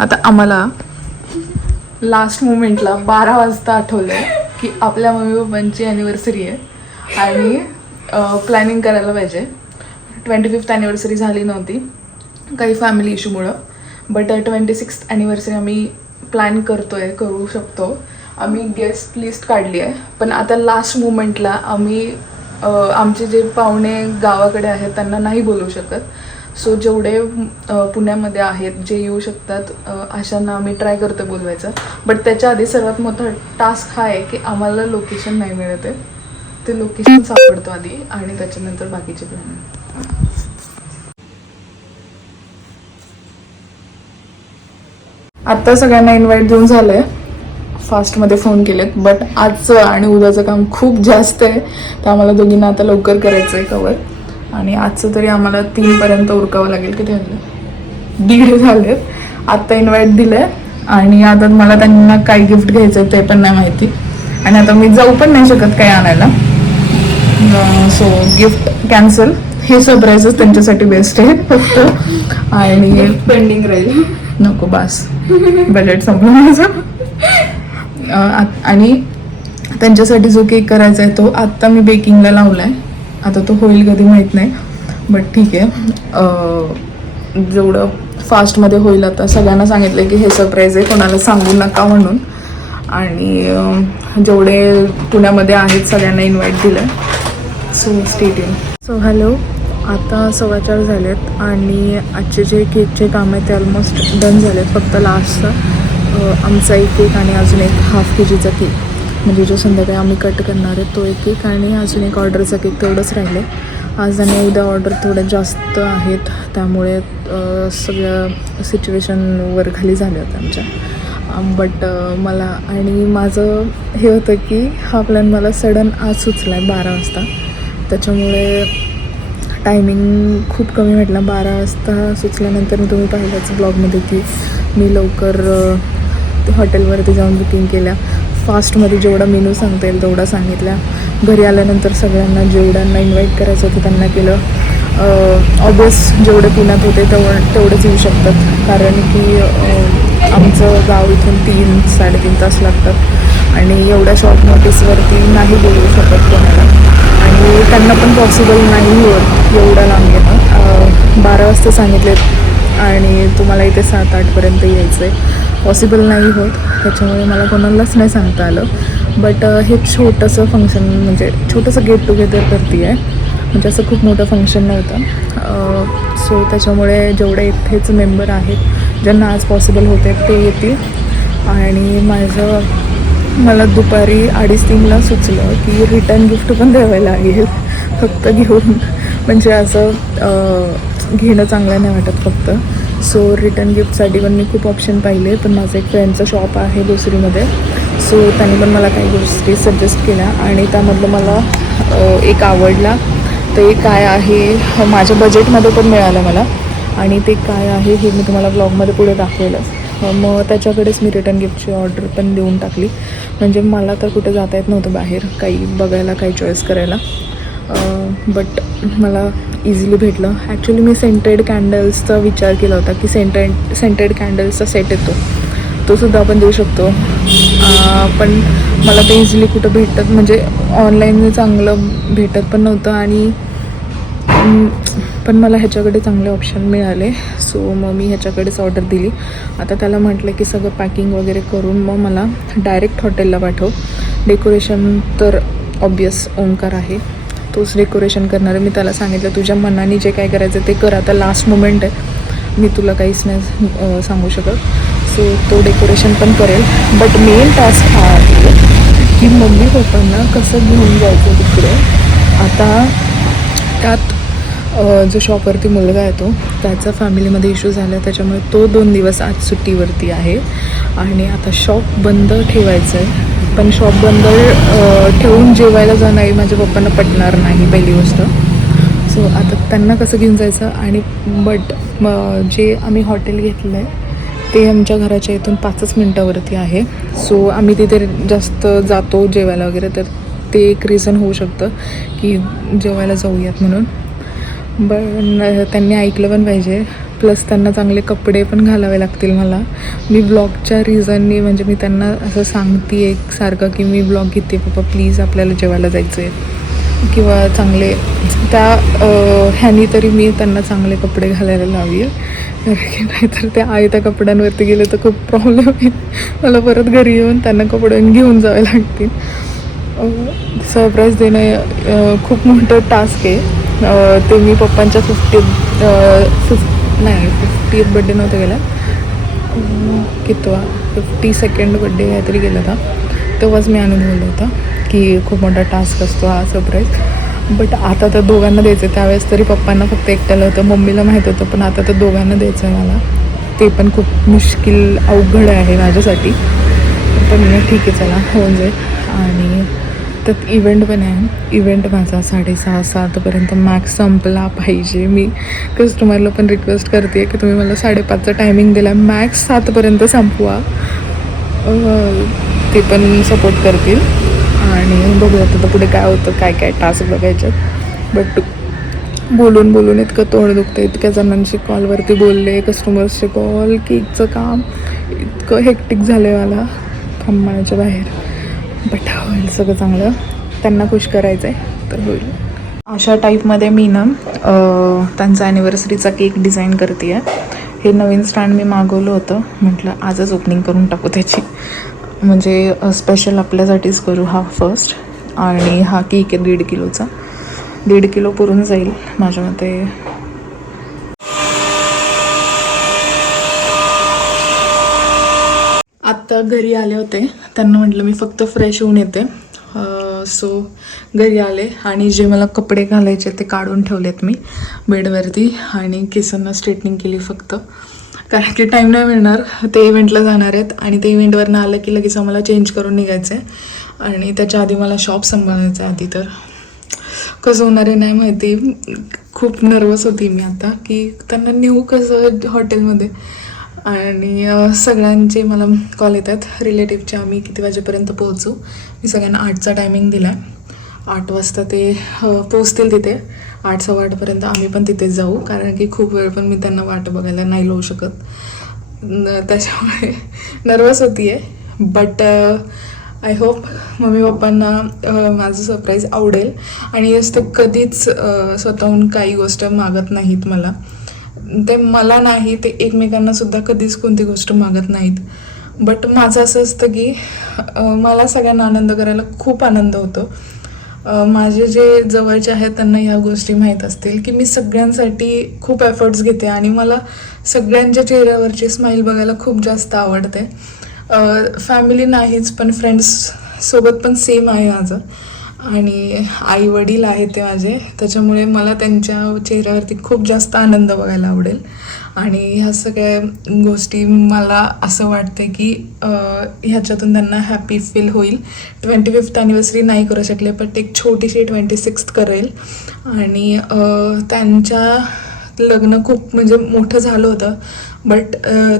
आता आम्हाला लास्ट मोमेंटला 12 वाजता आठवलं की आपल्या मम्मी पप्पांची ॲनिव्हर्सरी आहे आणि प्लॅनिंग करायला पाहिजे. 25th ॲनिव्हर्सरी झाली नव्हती काही फॅमिली इश्यूमुळं, बट 26th ॲनिव्हर्सरी आम्ही प्लॅन करू शकतो. आम्ही गेस्ट लिस्ट काढली आहे, पण आता लास्ट मोमेंटला आम्ही आमचे जे पाहुणे गावाकडे आहेत त्यांना नाही बोलवू शकत. सो जेवढे पुण्यामध्ये आहेत जे येऊ शकतात अशांना आम्ही ट्राय करतो बोलवायचं. बट त्याच्या आधी सर्वात मोठा टास्क हा आहे की आम्हाला लोकेशन नाही मिळत आहे, ते लोकेशन सापडतो आधी आणि त्याच्यानंतर बाकीचे प्लॅन. आत्ता सगळ्यांना इन्व्हाइट देऊन झालं आहे, फास्टमध्ये फोन केलेत. बट आजचं आणि उद्याचं काम खूप जास्त आहे, तर आम्हाला दोघींना आता लवकर करायचं आहे कवर. आणि आजचं तरी आम्हाला 3पर्यंत उरकावं लागेल. किती झालं? 1:30 झालेत. आत्ता इन्व्हाइट दिलं आहे आणि आता मला त्यांना काय गिफ्ट घ्यायचं आहे ते पण नाही माहिती. आणि आता मी जाऊ पण नाही शकत काय आणायला, सो गिफ्ट कॅन्सल. हे सरप्राईजच त्यांच्यासाठी बेस्ट आहे फक्त. आणि पेंडिंग राहील. नको बास, बजेट संपलं माझं. आणि त्यांच्यासाठी जो केक करायचा आहे तो आत्ता मी बेकिंगला लावला आहे. आता तो होईल कधी माहीत नाही, बट ठीक आहे. जेवढं फास्टमध्ये होईल. आता सगळ्यांना सांगितलं की हे सरप्राईज आहे, कोणाला सांगू नका म्हणून. आणि जेवढे पुण्यामध्ये आहेत सगळ्यांना इन्व्हाइट दिलं आहे. So stay tune. So hello, आता 4:15 झालेत आणि आजचे जे केकचे काम आहे ते ऑलमोस्ट डन झालेत. फक्त लास्टचा आमचा एक केक आणि अजून एक ½ kgचा केक, म्हणजे जो संध्याकाळी आम्ही कट करणार आहे तो एक केक आणि अजून एक ऑर्डरचा केक तेवढंच राहिले. आज आणि उद्या ऑर्डर थोड्या जास्त आहेत, त्यामुळे सगळ्या सिच्युएशन वर खाली झाल्या होत्या आमच्या. बट मला आणि माझं हे होतं की हा प्लॅन मला सडन आज सुचला आहे 12 वाजता. त्याच्यामुळे टायमिंग खूप कमी भेटला. 12 वाजता सुचल्यानंतर तुम्ही पाहिलंच ब्लॉगमध्ये की मी लवकर हॉटेलवरती जाऊन बुकिंग केल्या. फास्टमध्ये जेवढा मेनू सांगता येईल तेवढा सांगितला. घरी आल्यानंतर सगळ्यांना जेवढ्यांना इन्व्हाइट करायचं होतं त्यांना केलं. ऑब्वियस जेवढे पुण्यात होते तेवढेच येऊ शकतात, कारण की आमचं गाव इथून 3-3.5 तास लागतात आणि एवढ्या शॉर्ट नोटीसवरती नाही बोलवू शकत कोणाला. आणि त्यांना पण पॉसिबल नाही होत एवढं लांब येणं. 12 वाजता सांगितलेत आणि तुम्हाला इथे 7-8पर्यंत यायचं आहे. पॉसिबल नाही होत, त्याच्यामुळे मला कोणालाच नाही सांगता आलं. बट हे छोटंसं फंक्शन, म्हणजे छोटंसं गेट टुगेदर करते आहे, म्हणजे असं खूप मोठं फंक्शन नव्हतं. सो त्याच्यामुळे जेवढे इथेच मेंबर आहेत ज्यांना आज पॉसिबल होते ते येतील. आणि मला दुपारी 2:30-3ला सुचलं की रिटर्न गिफ्ट पण द्यावं लागेल. फक्त घेऊन म्हणजे असं घेणं चांगलं नाही वाटत फक्त. सो रिटर्न गिफ्टसाठी पण मी खूप ऑप्शन पाहिले, पण माझं एक फ्रेंडचं शॉप आहे भोसरीमध्ये, सो त्यांनी पण मला काही गोष्टी सजेस्ट केल्या आणि त्यामधलं मला एक आवडला. ते काय आहे माझ्या बजेटमध्ये पण मिळालं मला, आणि ते काय आहे हे मी तुम्हाला ब्लॉगमध्ये पुढे दाखवेलच. मग त्याच्याकडेच मी रिटर्न गिफ्टची ऑर्डर पण देऊन टाकली. म्हणजे मला तर कुठे जाता येत नव्हतं बाहेर काही बघायला, काही चॉईस करायला. बट मला इझिली भेटलं. ॲक्च्युली मी सेंटेड कॅन्डल्सचा विचार केला होता की सेंटेड कॅन्डल्सचा सेट येतो, तो सुद्धा आपण देऊ शकतो. पण मला ते इझिली कुठं भेटत, म्हणजे ऑनलाईन चांगलं भेटत पण नव्हतं. आणि पण मला ह्याच्याकडे चांगले ऑप्शन मिळाले, सो मग मी ह्याच्याकडेच ऑर्डर दिली. आता त्याला म्हटलं की सगळं पॅकिंग वगैरे करून मग मला डायरेक्ट हॉटेलला पाठव. डेकोरेशन तर ऑब्वियस ओंकार आहे, तोच डेकोरेशन करणार आहे. मी त्याला सांगितलं तुझ्या मनाने जे काय करायचं ते कर, आता लास्ट मोमेंट आहे, मी तुला काहीच नाही सांगू शकत. सो तो डेकोरेशन पण करेल. बट मेन टास्क हा आहे की मम्मी पप्पांना कसं घेऊन जायचं तिकडे. आता त्यात जो शॉपवरती मुलगा आहे तो, त्याचा फॅमिलीमध्ये इश्यू झाला, त्याच्यामुळे तो 2 दिवस आज सुट्टीवरती आहे. आणि आता शॉप बंद ठेवायचं आहे, पण शॉप बंद ठेवून जेवायला जाणं माझ्या पप्पांना पटणार नाही पहिली गोष्ट. सो आता त्यांना कसं घेऊन जायचं. आणि बट जे आम्ही हॉटेल घेतलं आहे ते आमच्या घराच्या इथून 5च मिनटावरती आहे. सो आम्ही तिथे जास्त जातो जेवायला वगैरे, तर ते एक रिझन होऊ शकतं की जेवायला जाऊयात म्हणून. पण त्यांनी ऐकलं पण पाहिजे. प्लस त्यांना चांगले कपडे पण घालावे लागतील मला. मी ब्लॉगच्या रिझननी म्हणजे मी त्यांना असं सांगते एक सारखं की मी ब्लॉग घेते पप्पा प्लीज आपल्याला जेवायला जायचं आहे किंवा चांगले त्या ह्यानी तरी मी त्यांना चांगले कपडे घालायला लावी कारण की नाहीतर त्या त्या कपड्यांवरती गेले तर खूप प्रॉब्लेम आहे. मला परत घरी येऊन त्यांना कपडे घेऊन जावे लागतील. सरप्राईज देणं खूप मोठं टास्क आहे. ते मी पप्पांच्या 50th बड्डे नव्हता गेला, कितवा 52nd बड्डे काहीतरी गेला होता, तेव्हाच मी अनुभवलं होतं की खूप मोठा टास्क असतो हा सरप्राईज. बट आता तर दोघांना द्यायचं आहे. त्यावेळेस तरी पप्पांना फक्त एकट्याला होतं, मम्मीला माहीत होतं, पण आता तर दोघांना द्यायचं आहे मला. ते पण खूप मुश्किल अवघड आहे माझ्यासाठी, पण ठीक आहे चला होऊन जाईल. आणि त्यात इव्हेंट पण आहे. इव्हेंट माझा 6:30-7पर्यंत मॅक्स संपला पाहिजे. मी कस्टमरला पण रिक्वेस्ट करते की तुम्ही मला 5:30चा टायमिंग दिला, मॅक्स 7पर्यंत संपवा. ते पण सपोर्ट करतील आणि बघूया आता पुढे काय होतं, काय काय टास्क बघायच्यात. बट बोलून बोलून इतकं तोंड दुखतं, इतक्या जणांशी कॉलवरती बोलले, कस्टमर्सचे कॉल, केकचं काम, इतकं हेक्टिक झालं आहे मला थांबण्याच्या बाहेर. बट होईल सगळं चांगलं, त्यांना खुश करायचं आहे तर होईल. अशा टाईपमध्ये मी ना त्यांचा ॲनिव्हर्सरीचा केक डिझाईन करते आहे. हे नवीन स्टँड मी मागवलं होतं, म्हटलं आजच ओपनिंग करून टाकू त्याची, म्हणजे स्पेशल आपल्यासाठीच करू हा फर्स्ट. आणि हा केक आहे 1.5 किलोचा. 1.5 किलो पुरून जाईल माझ्या मते. आत्ता घरी आले होते, त्यांना म्हटलं मी फक्त फ्रेश होऊन येते. सो घरी आले आणि जे मला कपडे घालायचे ते काढून ठेवलेत मी बेडवरती आणि केसांना स्ट्रेटनिंग केली फक्त, कारण की टाईम नाही मिळणार. ते इव्हेंटला जाणार आहेत आणि ते इव्हेंटवरनं आलं की लगेच आम्हाला चेंज करून निघायचं आहे आणि त्याच्या आधी मला शॉप सांभाळायचं आहे. आधी तर कसं होणार आहे नाही माहिती. खूप नर्वस होती मी आता की त्यांना नेऊ कसं हॉटेलमध्ये. आणि सगळ्यांचे मला कॉल येतात रिलेटिव्हचे, आम्ही किती वाजेपर्यंत पोहोचू. मी सगळ्यांना 8चा टायमिंग दिला आहे. 8 वाजता ते पोचतील तिथे. 8-8:15पर्यंत आम्ही पण तिथेच जाऊ, कारण की खूप वेळ पण मी त्यांना वाट बघायला नाही लावू शकत. त्याच्यामुळे नर्वस होती आहे. बट आय होप मम्मी पप्पांना माझं सरप्राईज आवडेल. आणि ते कधीच स्वतःहून काही गोष्ट मागत नाहीत मला. ते मला नाही, ते एकमेकांनासुद्धा कधीच कोणती गोष्ट मागत नाहीत. बट माझं असं असतं की मला सगळ्यांना आनंद करायला खूप आनंद होतो. माझे जे जवळचे आहेत त्यांना ह्या गोष्टी माहीत असतील की मी सगळ्यांसाठी खूप एफर्ट्स घेते आणि मला सगळ्यांच्या चेहऱ्यावरची स्माईल बघायला खूप जास्त आवडते. फॅमिली नाहीच पण फ्रेंड्ससोबत पण सेम आहे माझं. आणि आई वडील आहेत ते माझे, त्याच्यामुळे मला त्यांच्या चेहऱ्यावरती खूप जास्त आनंद बघायला आवडेल. आणि ह्या सगळ्या गोष्टी मला असं वाटते की ह्याच्यातून त्यांना हॅपी फील होईल. 25th ॲनिव्हर्सरी नाही करू शकले, पण एक छोटीशी 26th करेल. आणि त्यांच्या लग्न खूप म्हणजे मोठं झालं होतं, बट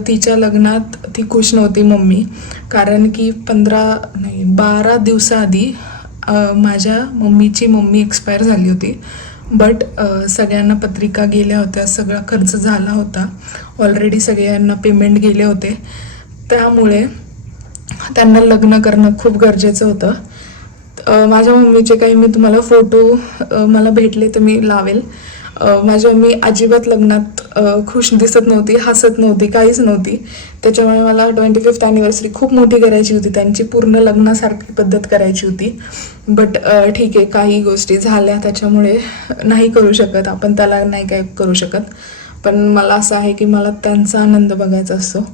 तिच्या लग्नात ती खुश नव्हती मम्मी, कारण की 12 दिवसाआधी माझ्या मम्मीची मम्मी एक्सपायर झाली होती. बट सगळ्यांना पत्रिका गेल्या होत्या, सगळा खर्च झाला होता ऑलरेडी, सगळ्यांना पेमेंट गेले होते. त्यामुळे त्यांना लग्न करणं खूप गरजेचं होतं. माझ्या मम्मीचे काही मी तुम्हाला फोटो मला भेटले तर मी लावेल. माझी मम्मी अजिबात लग्नात खुश दिसत नव्हती, हसत नव्हती, काहीच नव्हती. त्याच्यामुळे मला 25th ॲनिव्हर्सरी खूप मोठी करायची होती, त्यांची पूर्ण लग्नासारखी पद्धत करायची होती. बट ठीक आहे, काही गोष्टी झाल्या त्याच्यामुळे नाही करू शकत आपण, त्याला नाही काय करू शकत. पण मला असं आहे की मला त्यांचा आनंद बघायचा असतो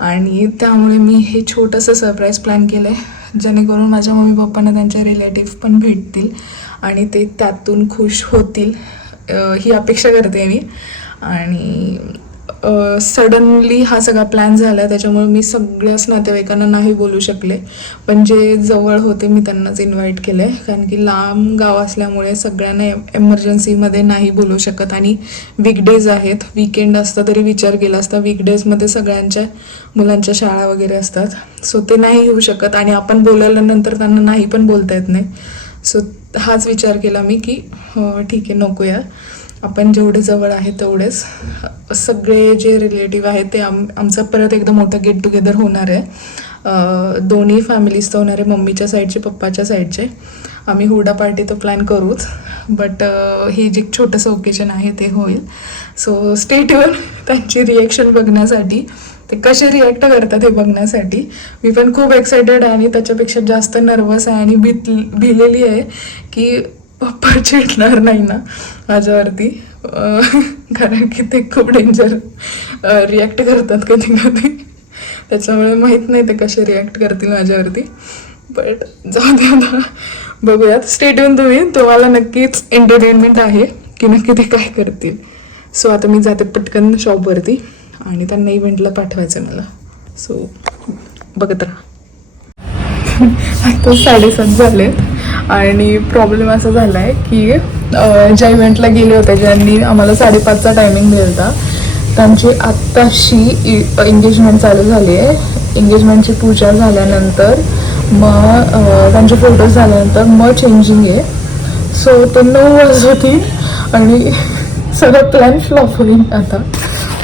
आणि त्यामुळे मी हे छोटंसं सरप्राईज प्लॅन केलं आहे, जेणेकरून माझ्या मम्मी पप्पांना त्यांचे रिलेटिव्ह पण भेटतील आणि ते त्यातून खुश होतील ही अपेक्षा करते मी. आणि सडनली हा सगळा प्लॅन झाला, त्याच्यामुळे मी सगळ्याच नातेवाईकांना नाही बोलू शकले, पण जे जवळ होते मी त्यांनाच इन्व्हाइट केलं आहे, कारण की लांब गाव असल्यामुळे सगळ्यांना एमर्जन्सीमध्ये नाही बोलू शकत. आणि वीकडेज आहेत, वीकेंड असतं तरी विचार केला असता, वीकडेजमध्ये सगळ्यांच्या मुलांच्या शाळा वगैरे असतात, सो ते नाही येऊ शकत आणि आपण बोलायल्यानंतर त्यांना नाही पण बोलता येत नाही. सो हाच विचार केला मी की ठीक आहे नको यार. आपण जेवढे जवळ आहे तेवढेच. सगळे जे रिलेटिव्ह आहेत ते आमचं परत एकदा मोठं गेट टुगेदर होणार आहे. दोन्ही फॅमिलीजचं होणार आहे, मम्मीच्या साईडचे पप्पाच्या साईडचे. आम्ही हुरडा पार्टी तर प्लॅन करूच, बट हे जे छोटंसं ओकेजन आहे ते होईल. सो स्टे ट्यून त्यांची रिॲक्शन बघण्यासाठी, ते कसे रिॲक्ट करतात हे बघण्यासाठी. मी पण खूप एक्सायटेड आहे आणि त्याच्यापेक्षा जास्त नर्वस आहे आणि भिलेली आहे की पप्पा चिडणार नाही ना माझ्यावरती, कारण की ते खूप डेंजर रिॲक्ट करतात कधी कधी. त्याच्यामुळे माहीत नाही ते कसे रिॲक्ट करतील माझ्यावरती, बट जाऊ दे आता, बघूयात. स्टे ट्यून तुम्हाला नक्कीच एंटरटेनमेंट आहे की नक्की ते काय करतील. सो आता मी जाते पटकन शॉपवरती आणि त्यांना इव्हेंटला पाठवायचं आहे मला. सो बघत राहा. आता 7:30 झालेत आणि प्रॉब्लेम असा झाला आहे की ज्या इव्हेंटला गेले होते, ज्यांनी आम्हाला 5:30चा टायमिंग दिला होता, त्यांची आत्ताशी एंगेजमेंट चालू झाली आहे. एंगेजमेंटची पूजा झाल्यानंतर मग त्यांचे फोटोज झाल्यानंतर मग चेंजिंग आहे. सो ते 9 वाजतील आणि सगळं प्लॅन फ्लॉप होईल आता.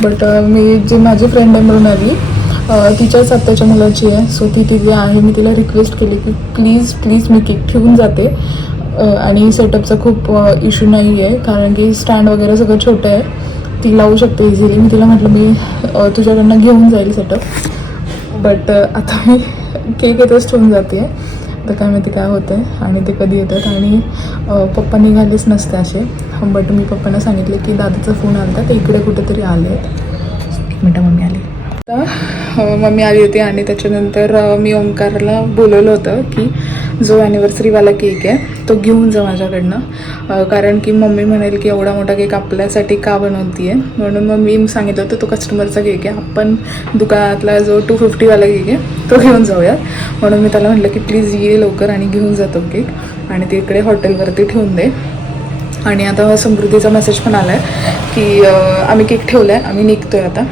बट मी जी माझी फ्रेंड आहे म्हणून आली, तिच्याच आत्याच्या मुलाची आहे. सो ती तिथे आहे. मी तिला रिक्वेस्ट केली की प्लीज प्लीज मी केक ठेवून जाते आणि सेटअपचा खूप इश्यू नाही आहे, कारण की स्टँड वगैरे सगळं छोटं आहे, ती लावू शकते इझिली. मी तिला म्हटलं मी तुझ्याकडनं घेऊन जाईल सेटअप, बट आता मी केक येतच ठेवून जाते. तर काय माहिती काय होतं आहे आणि ते कधी येतात. आणि पप्पा निघालेच नसते असे, बट मी पप्पांना सांगितले की दादाचा फोन आला होता, ते इकडे कुठेतरी आले आहेत. 1 मिनटं, मम्मी आली. मम्मी आली होती आणि त्याच्यानंतर मी ओंकारला बोलवलं होतं की जो ॲनिव्हर्सरीवाला केक आहे तो घेऊन जा माझ्याकडनं, कारण की मम्मी म्हणेल की एवढा मोठा केक आपल्यासाठी का बनवती आहे. म्हणून मग मी सांगितलं होतं तो कस्टमरचा केक आहे, आपण दुकानातला जो 250वाला केक आहे तो घेऊन जाऊयात. म्हणून मी त्याला म्हटलं की प्लीज ये लवकर आणि घेऊन जातो केक आणि ते इकडे हॉटेलवरती ठेवून दे. आणि आता समृद्धीचा मेसेज पण आला आहे की आम्ही केक ठेवला आहे, आम्ही निघतो आहे आता.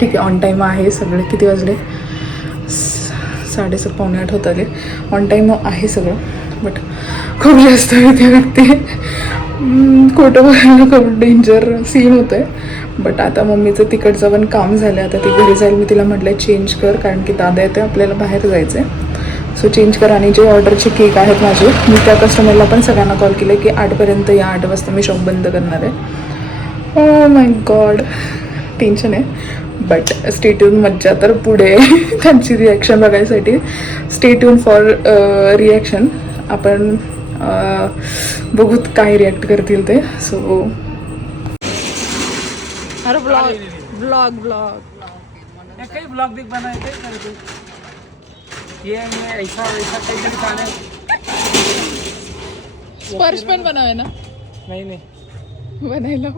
ठीक आहे, ऑन टाईम आहे सगळे. किती वाजले? 7:30 पावणे 8 होत आले. ऑन टाईम आहे सगळं, बट खूप जास्त भीती वाटते. खोटं बोलायला खूप डेंजर सीन होतं आहे. बट आता मम्मीचं तिकडचं पण काम झालं, आता ती घरी जाईल. मी तिला म्हटलं चेंज कर, कारण की दादा येते, आपल्याला बाहेर जायचं आहे. सो चेंज कर. आणि जे ऑर्डरचे केक आहेत माझे, मी त्या कस्टमरला पण सगळ्यांना कॉल केलं की 8पर्यंत या, 8 वाजता मी शॉप बंद करणार आहे. ओ माय गॉड, टेन्शन आहे. बट स्टे ट्यून, मज्जा तर पुढे त्यांची रिॲक्शन बघायसाठी. Stay tune for reaction. आपण बघूत काय रिॲक्ट करतील ते. सो अरे ब्लॉग कई ब्लॉग भी बनाए थे, ये ऐसा वैसा कई दिखाने. स्पर्श पण बनावे ना, नहीं बनायला.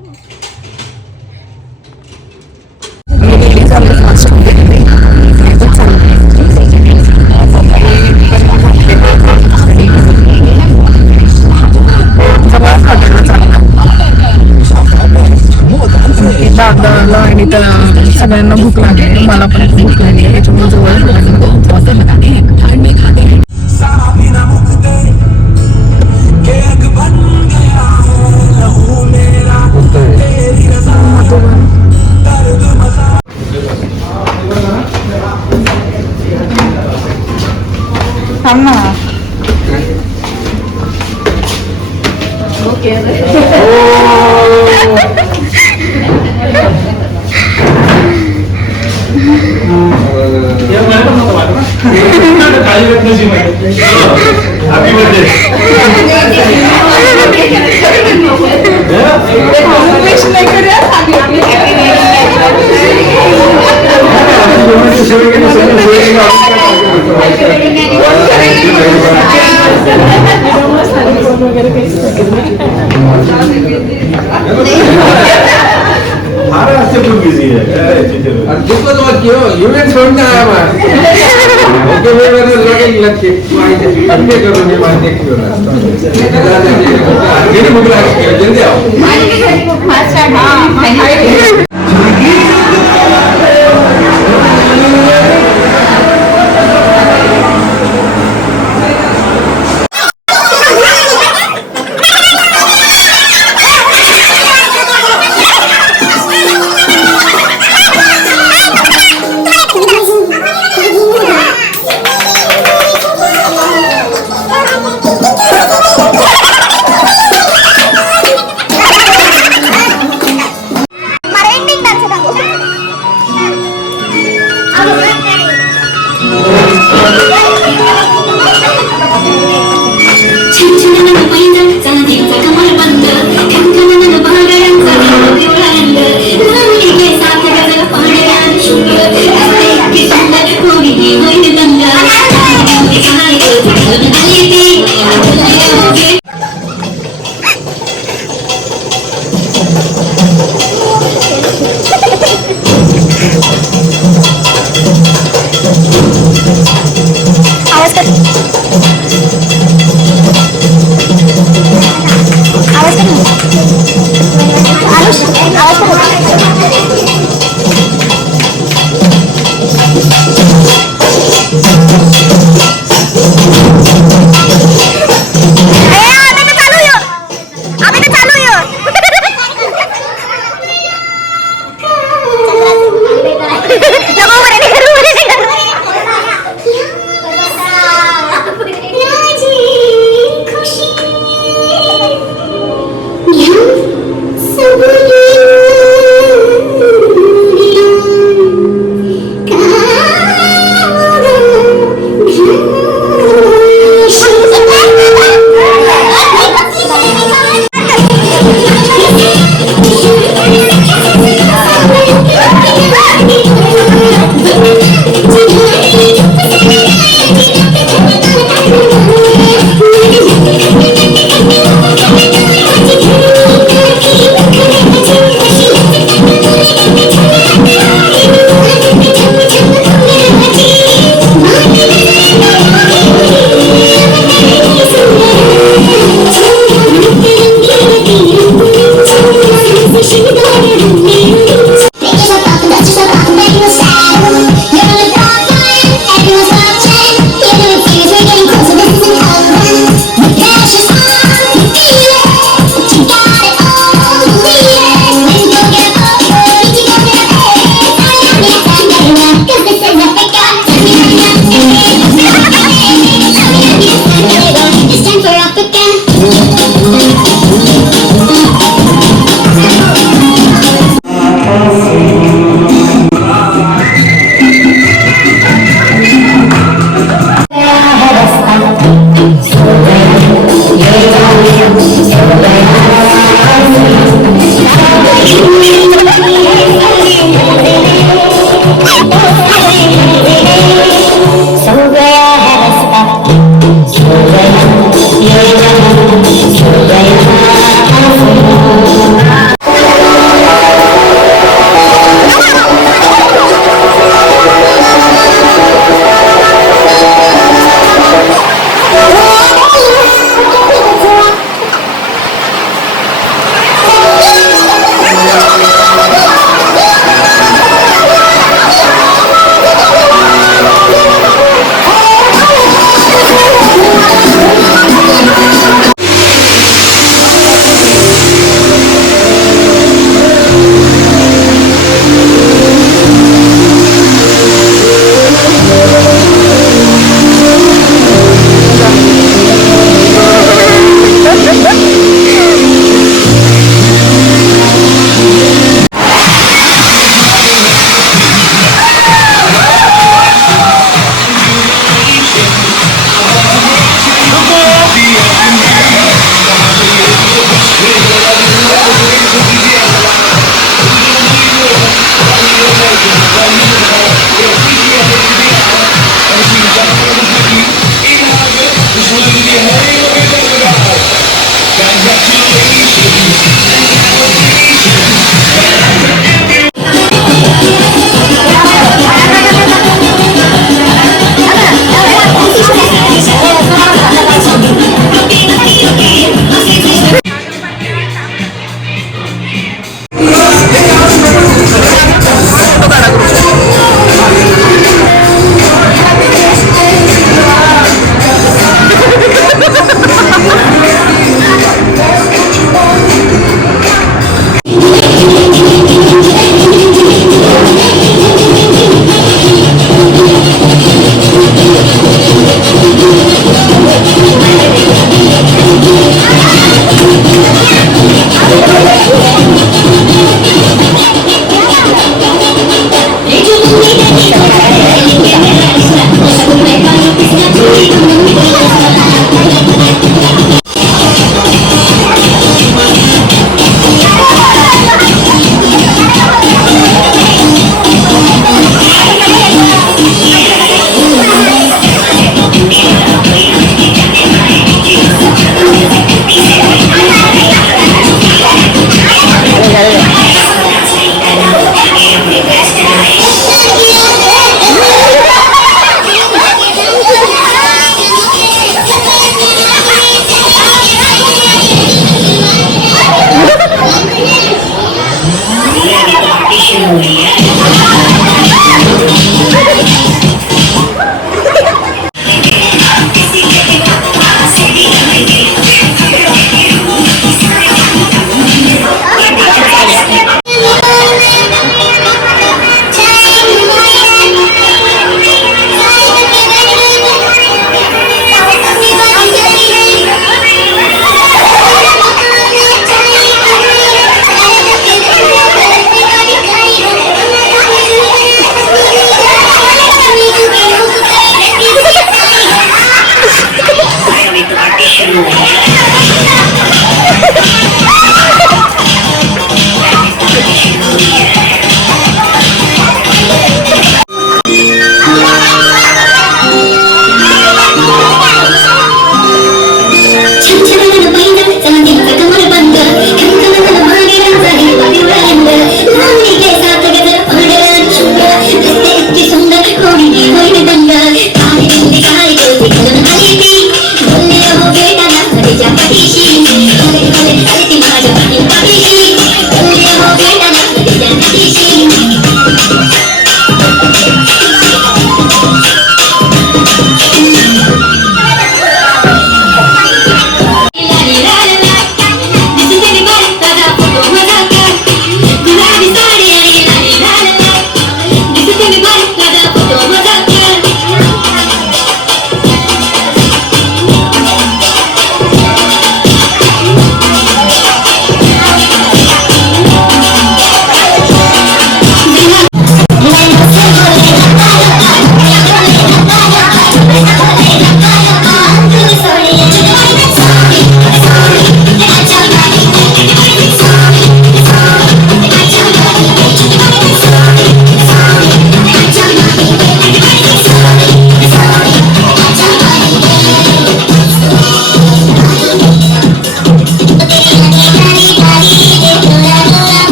दादाला आणि त्या सगळ्यांना भूक लागली, मला पण भूक लागली, त्याच्यामुळे जवळ थांब ना. इव्हेंट सोडून ओके जल्दी आओ. Thank you.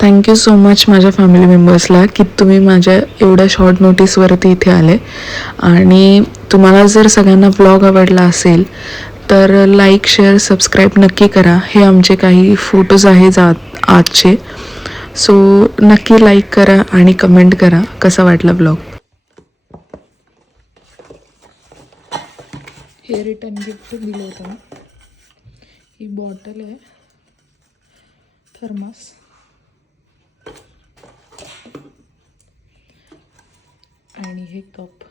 Thank you so much माझ्या फॅमिली मेंबर्सला की तुम्ही माझ्या एवढ्या शॉर्ट नोटीसवरती इथे आले. आणि तुम्हाला जर सगळ्यांना ब्लॉग आवडला असेल तर लाईक शेअर सबस्क्राईब नक्की करा. हे आमचे काही फोटोज आहेत आजचे. सो नक्की लाईक करा आणि कमेंट करा कसा वाटला ब्लॉग. हे रिटर्न गिफ्ट दिलं होतं. ही बॉटल आहे थर्मास. आणि हे कप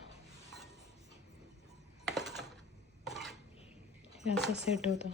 हे असं सेट होतं.